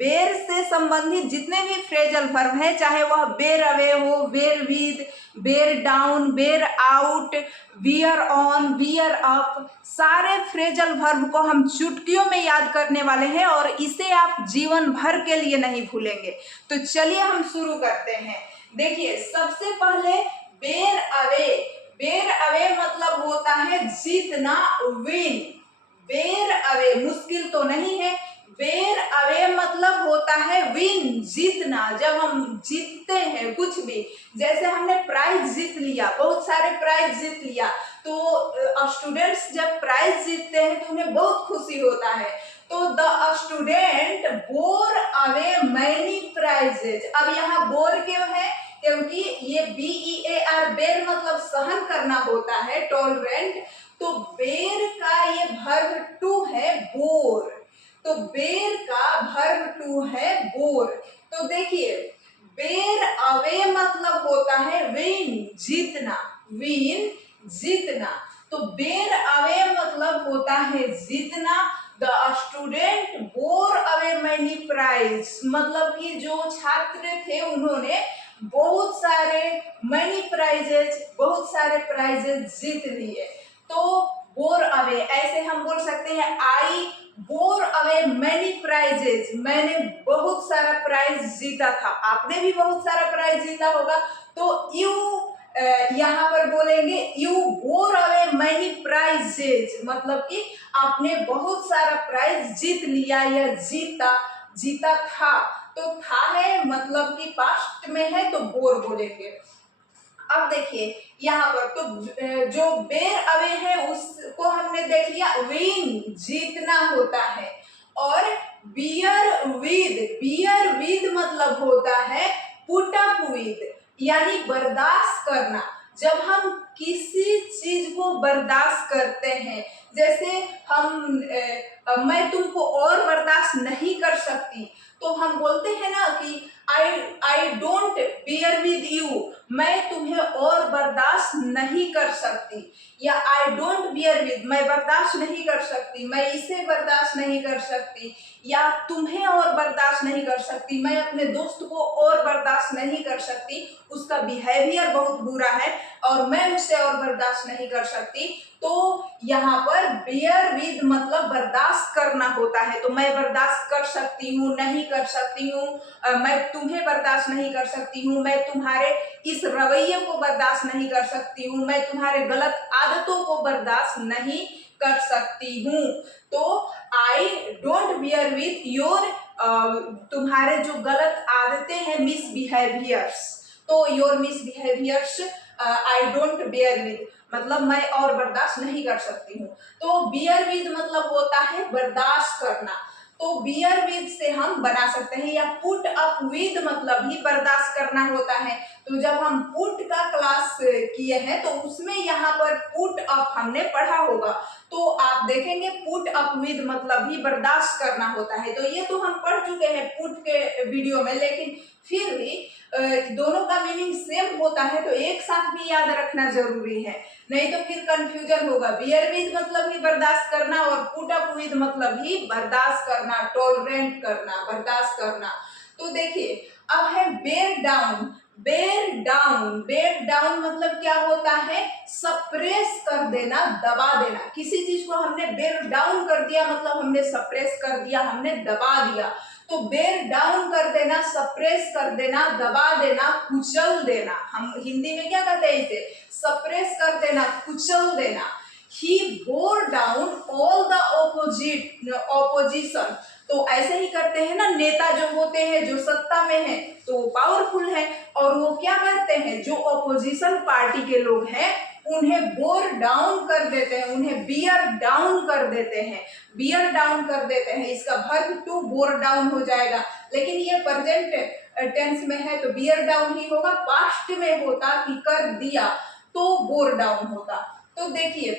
बेर से संबंधित जितने भी फ्रेजल वर्ब हैं, चाहे वह बेर अवे हो, बेर विद, बेर डाउन, बेर out, wear on, wear up, सारे फ्रेजल वर्ब को हम चुटकियों में याद करने वाले हैं और इसे आप जीवन भर के लिए नहीं भूलेंगे। तो चलिए हम शुरू करते हैं। देखिए, सबसे पहले बेर अवे। बेर अवे मतलब होता है जीतना, विन। बेर अवे मुश्किल तो नहीं है। बेर अवे मतलब होता है विन, जीतना। जब हम जीतते हैं कुछ भी, जैसे हमने प्राइज जीत लिया, बहुत सारे प्राइज जीत लिया, तो स्टूडेंट्स जब प्राइज जीतते हैं तो उन्हें बहुत खुशी होता है। तो the student bore away many prizes. अब यहाँ बोर क्यों है? क्योंकि ये BEAR, बेर मतलब सहन करना होता है, टॉलरेंट। तो बेर का ये वर्ब टू है बोर। तो बेर का वर्ब टू है बोर। तो देखिए, बेर अवे मतलब होता है विन, जीतना, विन, जीतना। तो बेर अवे मतलब होता है जीतना। The student bore away many prize, मतलब कि जो छात्र थे उन्होंने बहुत सारे मैनी प्राइजेज, बहुत सारे प्राइजेज जीत लिए। तो बोर अवे, ऐसे हम बोल सकते हैं आई बोर अवे मैनी प्राइजेज, मैंने बहुत सारा प्राइज जीता था। आपने भी बहुत सारा प्राइज जीता होगा। तो यू यहाँ पर बोलेंगे you bore away many prizes, मतलब कि आपने बहुत सारा प्राइज जीत लिया या जीता, जीता था। तो था है मतलब कि पास्ट में है, तो बोर बोलेंगे। अब देखिए यहाँ पर, तो जो बेर अवे है उसको हमने देख लिया, विन, जीतना होता है। और बियर विद, बियर विद मतलब होता है पुट अप विद, यानी बर्दाश्त करना। जब हम किसी चीज को बर्दाश्त करते हैं, जैसे मैं तुमको और बर्दाश्त नहीं कर सकती, तो हम बोलते हैं ना कि आई डोंट बियर विद यू, मैं तुम्हें और बर्दाश्त नहीं कर सकती। या आई डोंट बियर विद, मैं बर्दाश्त नहीं कर सकती, मैं इसे बर्दाश्त नहीं कर सकती। या तुम्हें और बर्दाश्त नहीं कर सकती, मैं अपने दोस्त को और बर्दाश्त नहीं कर सकती, उसका बिहेवियर बहुत बुरा है और मैं उससे और बर्दाश्त नहीं कर सकती। तो यहाँ पर बेयर विद मतलब बर्दाश्त करना होता है। तो मैं बर्दाश्त कर सकती हूँ, नहीं कर सकती हूँ, मैं तुम्हें बर्दाश्त नहीं कर सकती हूँ, मैं तुम्हारे इस रवैये को बर्दाश्त नहीं कर सकती हूँ, मैं तुम्हारे गलत आदतों को बर्दाश्त नहीं कर सकती हूँ। तो I don't bear with your, तुम्हारे जो गलत आदतें हैं, मिसबिहेवियर्स, तो your misbehaviours I don't bear with मतलब मैं और बर्दाश्त नहीं कर सकती हूँ। तो बियर विद मतलब होता है बर्दाश्त करना। तो बियर विद से हम बना सकते हैं, या पुट अप विद मतलब भी बर्दाश्त करना होता है। तो जब हम पुट का क्लास किए हैं तो उसमें यहाँ पर पुट अप हमने पढ़ा होगा, तो आप देखेंगे पुट अप विद मतलब भी बर्दाश्त करना होता है। तो ये तो हम पढ़ चुके हैं पुट के वीडियो में, लेकिन फिर भी दोनों का मीनिंग सेम होता है, तो एक साथ भी याद रखना जरूरी है, नहीं तो फिर कंफ्यूजन होगा। बियर विद मतलब ही बर्दाश्त करना और पुट अप विद मतलब ही बर्दाश्त करना, टॉलरेंट करना, बर्दाश्त करना। तो देखिए, अब है bear down. Bear down, bear down मतलब क्या होता है? सप्रेस कर देना, दबा देना। किसी चीज को हमने बेयर डाउन कर दिया मतलब हमने सप्रेस कर दिया, हमने दबा दिया। तो बेयर डाउन कर देना, सप्रेस कर देना, दबा देना, कुचल देना। हम हिंदी में क्या कहते हैं इसे? सप्रेस कर देना, कुचल देना। He bore down all the opposition। तो ऐसे ही करते हैं ना नेता जो होते हैं, जो सत्ता में है तो पावरफुल है, और वो क्या करते हैं, जो ऑपोजिशन पार्टी के लोग हैं उन्हें बोर डाउन कर देते हैं, उन्हें बियर डाउन कर देते हैं, बियर डाउन कर देते हैं। इसका वर्ब टू बोर डाउन हो जाएगा, लेकिन ये प्रेजेंट टेंस में है तो बियर डाउन ही होगा। पास्ट में होता कि कर दिया तो बोर डाउन होता। तो देखिए,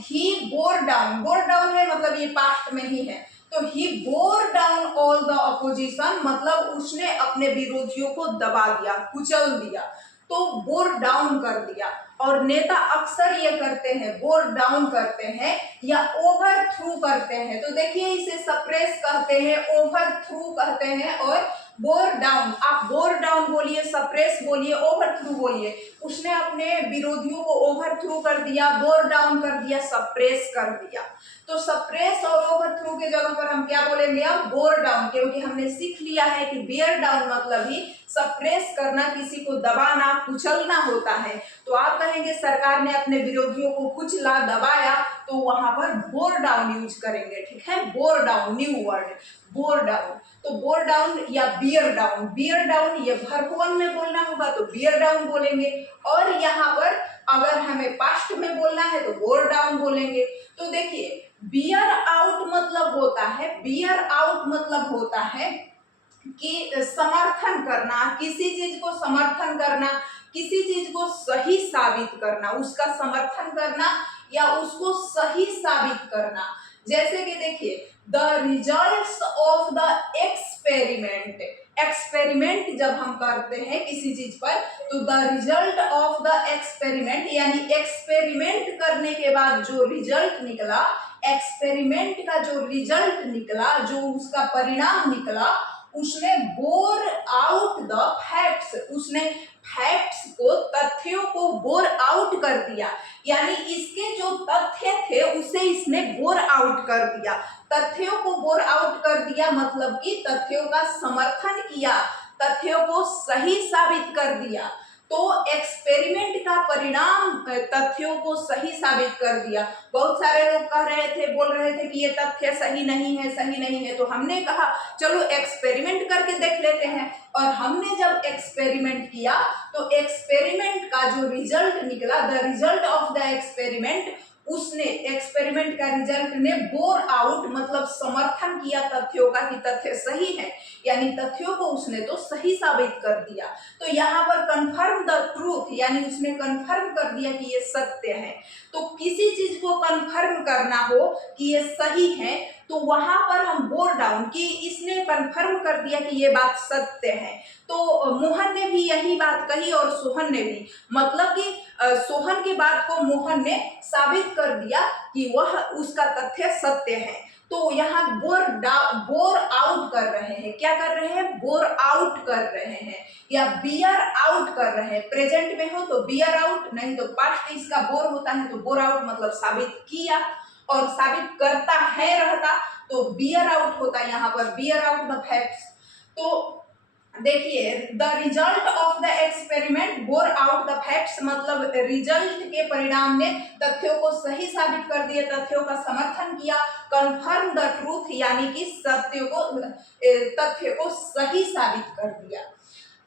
he bore down, bore down है मतलब ये पास्ट में ही है, तो he bore down all the opposition मतलब उसने अपने विरोधियों को दबा दिया, कुचल दिया। तो बोर डाउन कर दिया। और नेता अक्सर ये करते हैं, बोर डाउन करते हैं या ओवर थ्रू करते हैं। तो देखिए इसे सप्रेस कहते हैं, ओवर थ्रू कहते हैं और बोर डाउन। आप बोर डाउन बोलिए, सप्रेस बोलिए, ओवर थ्रू बोलिए। उसने अपने विरोधियों को ओवर थ्रू कर दिया, बोर डाउन कर दिया, सप्रेस कर दिया। तो सप्रेस और ओवर थ्रू के जगह पर हम क्या बोलेंगे अब? बोर डाउन, क्योंकि हमने सीख लिया है कि बियर डाउन मतलब ही सप्रेस करना, किसी को दबाना, कुचलना होता है। तो आप कहेंगे सरकार ने अपने विरोधियों को कुचला, दबाया, तो वहां पर बोर डाउन यूज करेंगे। ठीक है, bore down, new word, bore down. तो बोर डाउन या बियर डाउन, बियर डाउन ये भरपूर में बोलना होगा तो बियर डाउन बोलेंगे, और यहाँ पर अगर हमें पास्ट में बोलना है तो बोर डाउन बोलेंगे। तो देखिए बियर आउट मतलब होता है, बियर आउट मतलब होता है कि समर्थन करना, किसी चीज को समर्थन करना, किसी चीज को सही साबित करना, उसका समर्थन करना या उसको सही साबित करना। जैसे कि देखिए the results of the experiment, experiment जब हम करते हैं किसी चीज पर तो the result of the experiment, यानी एक्सपेरिमेंट करने के बाद जो रिजल्ट निकला, एक्सपेरिमेंट का जो रिजल्ट निकला, जो उसका परिणाम निकला, उसने बोर आउट द फैक्ट्स, उसने फैक्ट्स को, तथ्यों को बोर आउट कर दिया। यानी इसके जो तथ्य थे उसे इसने बोर आउट कर दिया। तथ्यों को बोर आउट कर दिया मतलब कि तथ्यों का समर्थन किया, तथ्यों को सही साबित कर दिया। तो एक्सपेरिमेंट का परिणाम तथ्यों को सही साबित कर दिया। बहुत सारे लोग कह रहे थे, बोल रहे थे कि ये तथ्य सही नहीं है, सही नहीं है। तो हमने कहा चलो एक्सपेरिमेंट करके देख लेते हैं। और हमने जब एक्सपेरिमेंट किया तो एक्सपेरिमेंट का जो रिजल्ट निकला, the result of the experiment, उसने, एक्सपेरिमेंट का रिजल्ट ने बोर आउट मतलब समर्थन किया तथ्यों का कि तथ्य सही है, यानी तथ्यों को उसने तो सही साबित कर दिया। तो यहाँ पर कंफर्म द ट्रूथ, यानी उसने कंफर्म कर दिया कि ये सत्य है। तो किसी चीज को कंफर्म करना हो कि ये सही है तो वहां पर हम बोर डाउन, कि इसने कंफर्म कर दिया कि ये बात सत्य है। तो मोहन ने भी यही बात कही और सोहन ने भी, मतलब कि सोहन की बात को मोहन ने साबित कर दिया कि वह, उसका तथ्य सत्य है। तो यहाँ बोर आउट कर रहे हैं, क्या कर रहे हैं? बोर आउट कर रहे हैं या बियर आउट कर रहे हैं। प्रेजेंट में हो तो बियर आउट, नहीं तो पास्ट इसका बोर होता है तो बोर आउट मतलब साबित किया, और साबित करता है रहता तो बियर आउट होता है, यहाँ पर बियर आउट द फैक्ट्स। तो देखिए the result of the experiment bore out the facts मतलब रिजल्ट के परिणाम ने तथ्यों को सही साबित कर दिया, तथ्यों का समर्थन किया। कंफर्म द ट्रूथ यानी कि सत्य को, तथ्य को सही साबित कर दिया।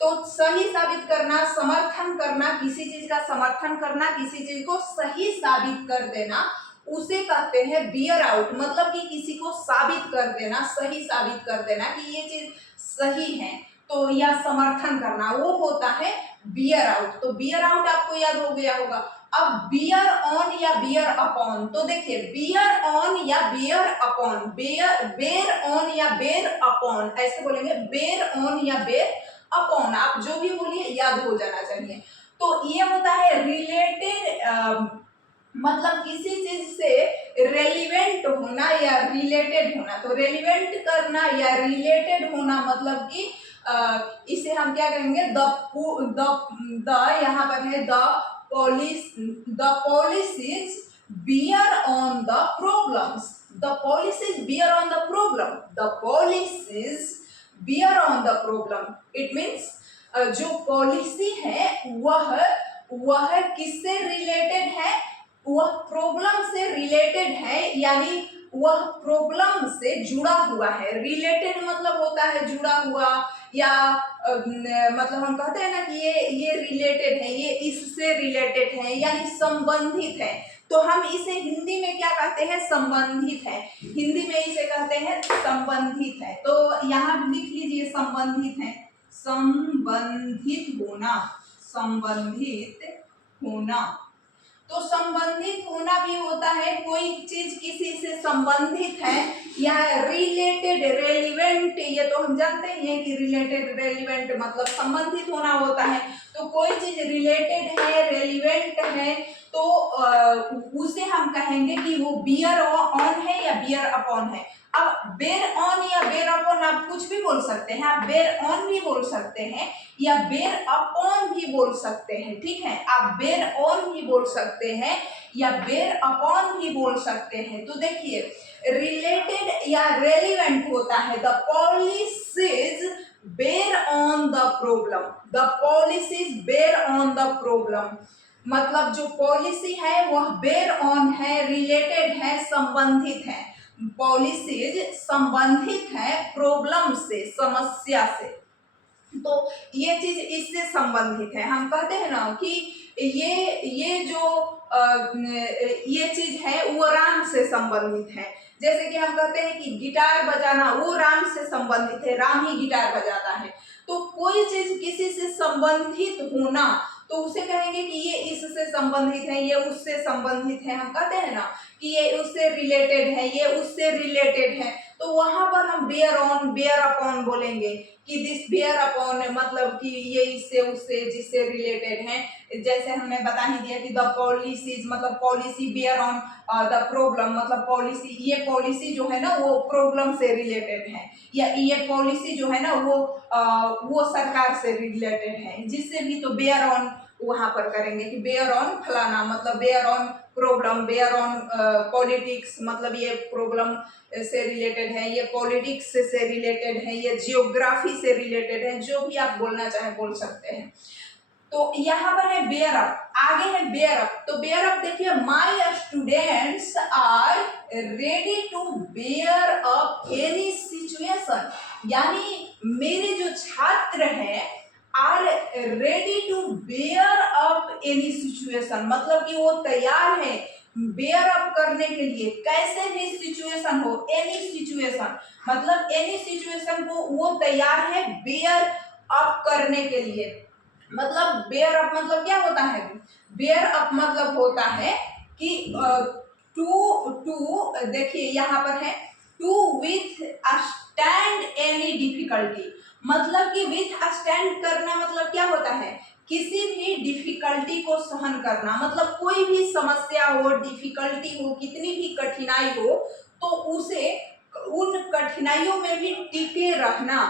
तो सही साबित करना, समर्थन करना, किसी चीज का समर्थन करना, किसी चीज को सही साबित कर देना, उसे कहते हैं बियर आउट। मतलब कि किसी को साबित कर देना, सही साबित कर देना कि ये चीज सही है, तो या समर्थन करना, वो होता है बियर आउट। तो बियर आउट आपको याद हो गया होगा। अब बियर ऑन या बियर अपॉन, तो देखिए बियर ऑन या बियर अपॉन, बेर ऑन या बेर अपॉन, ऐसे बोलेंगे बेर ऑन या बेर अपॉन, आप जो भी बोलिए याद हो जाना चाहिए। तो ये होता है रिलेटेड, मतलब किसी चीज से रेलिवेंट होना या रिलेटेड होना। तो रेलिवेंट करना या रिलेटेड होना मतलब कि इसे हम क्या कहेंगे? द यहाँ पर है the policies bear on the problems, the policies bear on the problem, the policies bear on the problem. It means जो पॉलिसी है वह किससे रिलेटेड है? वह प्रॉब्लम से रिलेटेड है, यानी वह प्रॉब्लम से जुड़ा हुआ है। रिलेटेड मतलब होता है जुड़ा हुआ, या मतलब हम कहते हैं ना कि ये रिलेटेड है, ये इससे रिलेटेड है, यानी संबंधित है। तो हम इसे हिंदी में क्या कहते हैं? संबंधित है। हिंदी में इसे कहते हैं संबंधित है। तो यहाँ लिख लीजिए संबंधित है, संबंधित होना, संबंधित होना। तो संबंधित होना भी होता है, कोई चीज किसी से संबंधित है या रिलेटेड रेलिवेंट, ये तो हम जानते ही हैं कि रिलेटेड रेलिवेंट मतलब संबंधित होना होता है। तो कोई चीज रिलेटेड है, रेलिवेंट है, तो उसे हम कहेंगे कि वो बियर ऑन है या बियर अपॉन है। अब बेर ऑन या बेर अपॉन आप कुछ भी बोल सकते हैं, आप बेर ऑन भी बोल सकते हैं या बेर अपॉन भी बोल सकते हैं, ठीक है। आप बेर ऑन भी बोल सकते हैं या बेर अपॉन भी बोल सकते हैं। तो देखिए रिलेटेड या रेलिवेंट होता है द पॉलिसीज बेर on the problem, the policies बेर ऑन द प्रॉब्लम, मतलब जो पॉलिसी है वह बेर ऑन है, रिलेटेड है, संबंधित है। पॉलिसीज संबंधित है प्रॉब्लम से, समस्या से। तो ये चीज इससे संबंधित है। हम कहते हैं ना कि ये जो ये चीज है वो राम से संबंधित है। जैसे कि हम कहते हैं कि गिटार बजाना वो राम से संबंधित है, राम ही गिटार बजाता है। तो कोई चीज किसी से संबंधित होना तो उसे कहेंगे कि ये इससे संबंधित है, ये उससे संबंधित है। हम कहते हैं ना कि ये उससे रिलेटेड है, ये उससे रिलेटेड है। तो वहां पर हम बेयर ऑन बेयर अपॉन बोलेंगे कि दिस बेयर अपॉन मतलब कि ये इससे उससे जिससे रिलेटेड है। जैसे हमने बता ही दिया कि द पॉलिसीज मतलब policy bear on the problem, मतलब पॉलिसी, ये पॉलिसी जो है ना वो प्रॉब्लम से रिलेटेड है, या ये पॉलिसी जो है ना वो सरकार से रिलेटेड है, जिससे भी तो बेयर ऑन वहां पर करेंगे कि बेयर ऑन फलाना, मतलब bear on problem, bear on politics, मतलब ये प्रॉब्लम से रिलेटेड है, ये पॉलिटिक्स से रिलेटेड है, ये जियोग्राफी से रिलेटेड है, जो भी आप बोलना चाहे बोल सकते हैं। तो यहाँ पर है बेयर अप, आगे है बेयर अप। तो बेयर अप देखिए, my students are ready to bear up any situation, यानी मेरे जो छात्र हैं are ready to bear up any situation, मतलब कि वो तैयार है बेयर अप करने के लिए, कैसे भी सिचुएशन हो, एनी सिचुएशन, मतलब एनी सिचुएशन को वो तैयार है बेयर अप करने के लिए। मतलब बेयर अप मतलब क्या होता है, बेयर अप मतलब होता है कि टू देखिए यहाँ पर है to withstand any difficulty, मतलब कि विथ स्टैंड करना मतलब क्या होता है, किसी भी डिफिकल्टी को सहन करना, मतलब कोई भी समस्या हो, डिफिकल्टी हो, कितनी भी कठिनाई हो, तो उसे उन कठिनाइयों में भी टिके रहना,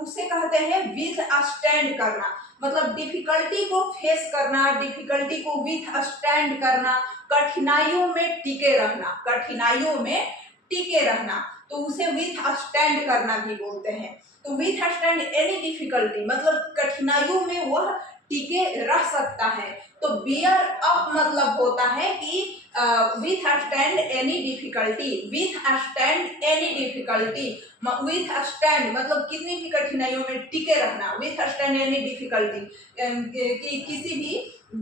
उसे कहते हैं विथ स्टैंड करना। मतलब डिफिकल्टी को फेस करना, डिफिकल्टी को विथ स्टैंड करना, कठिनाइयों में टिके रहना, कठिनाइयों में टिके रहना, तो उसे विथ स्टैंड करना भी बोलते हैं। तो विथ स्टैंड एनी डिफिकल्टी मतलब कठिनाइयों में वह टिके रह सकता है। तो बियर अप मतलब होता है कि with stand any difficulty, with stand any difficulty, with stand मतलब कितनी भी कठिनाइयों में टिके रहना, विथ स्टैंड एनी डिफिकल्टी कि किसी भी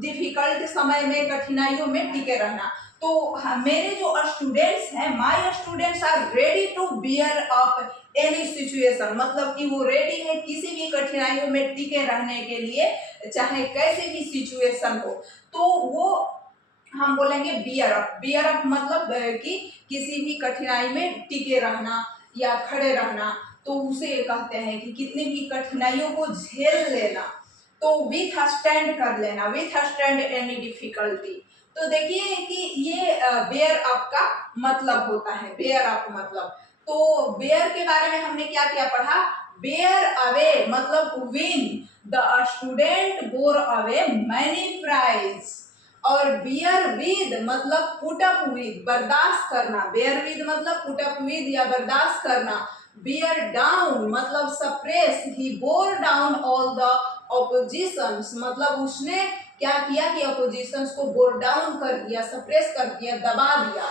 डिफिकल्ट समय में, कठिनाइयों में टिके रहना। तो मेरे जो स्टूडेंट्स हैं, my students are ready to bear up any situation, मतलब कि वो रेडी है किसी भी कठिनाइयों में टिके रहने के लिए, चाहे कैसे भी सिचुएशन हो। तो वो हम बोलेंगे बियर अप, बियर अप मतलब कि किसी भी कठिनाई में टिके रहना या खड़े रहना, तो उसे कहते हैं कि कितनी भी कठिनाइयों को झेल लेना, तो विथ स्टैंड कर लेना, विथ स्टैंड एनी डिफिकल्टी। तो देखिए कि ये बेयर अप का मतलब होता है, बेयर अप मतलब। तो बेयर के बारे में हमने क्या क्या पढ़ा, बेयर अवे मतलब win, the student bore away many prize, और बियर विद मतलब पुट अप विद, बर्दाश्त करना, बेयर विद मतलब पुट अप विद या बर्दाश्त करना, बियर डाउन मतलब suppress, he bore down all the oppositions, मतलब उसने क्या किया कि अपोजिशंस को बोर डाउन कर दिया, सप्रेस कर दिया, दबा दिया।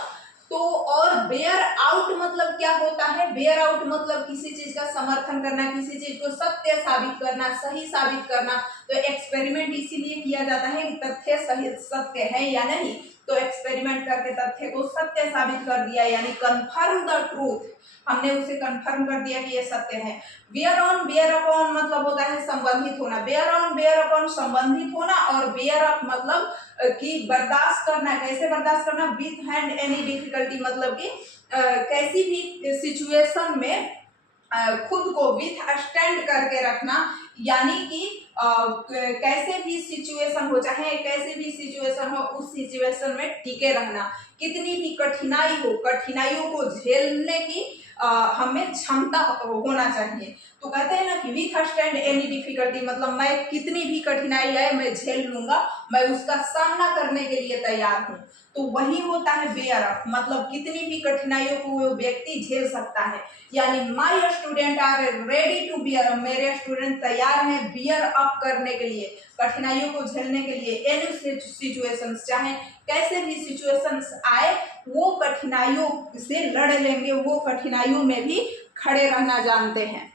तो और बेयर आउट मतलब क्या होता है, बेयर आउट मतलब किसी चीज का समर्थन करना, किसी चीज को सत्य साबित करना, सही साबित करना। तो एक्सपेरिमेंट इसीलिए किया जाता है कि तथ्य सही सत्य है या नहीं, तो एक्सपेरिमेंट करके तथ्य को सत्य साबित कर दिया, यानी कन्फर्म द ट्रूथ, हमने उसे कंफर्म कर दिया कि ये सत्य है। बेयर ऑन बेयर अपॉन मतलब होता है संबंधित होना, बेयर ऑन बेयर अपॉन संबंधित होना, और बेयर अप मतलब कि बर्दाश्त करना। कैसे बर्दाश्त करना? विथ हैंड एनी डिफिकल्टी, मतलब कि कैसी भी सिचुएशन में खुद को विथ स्टैंड करके रखना, यानी कि कैसे भी सिचुएशन हो, चाहे कैसे भी सिचुएशन हो, उस सिचुएशन में टिके रहना। कितनी भी कठिनाई हो, कठिनाइयों को झेलने की हमें क्षमता होना चाहिए। तो कहते हैं ना कि विथ स्टैंड एनी डिफिकल्टी, मतलब मैं कितनी भी कठिनाई आए मैं झेल लूंगा, मैं उसका सामना करने के लिए तैयार हूँ। तो वही होता है बेयर अप, मतलब कितनी भी कठिनाइयों को वो व्यक्ति झेल सकता है। यानी my student are ready to bear, मेरे स्टूडेंट तैयार हैं बियर अप करने के लिए, कठिनाइयों को झेलने के लिए। एनी सिचुएशंस, चाहे कैसे भी सिचुएशंस आए, वो कठिनाइयों से लड़ लेंगे, वो कठिनाइयों में भी खड़े रहना जानते हैं।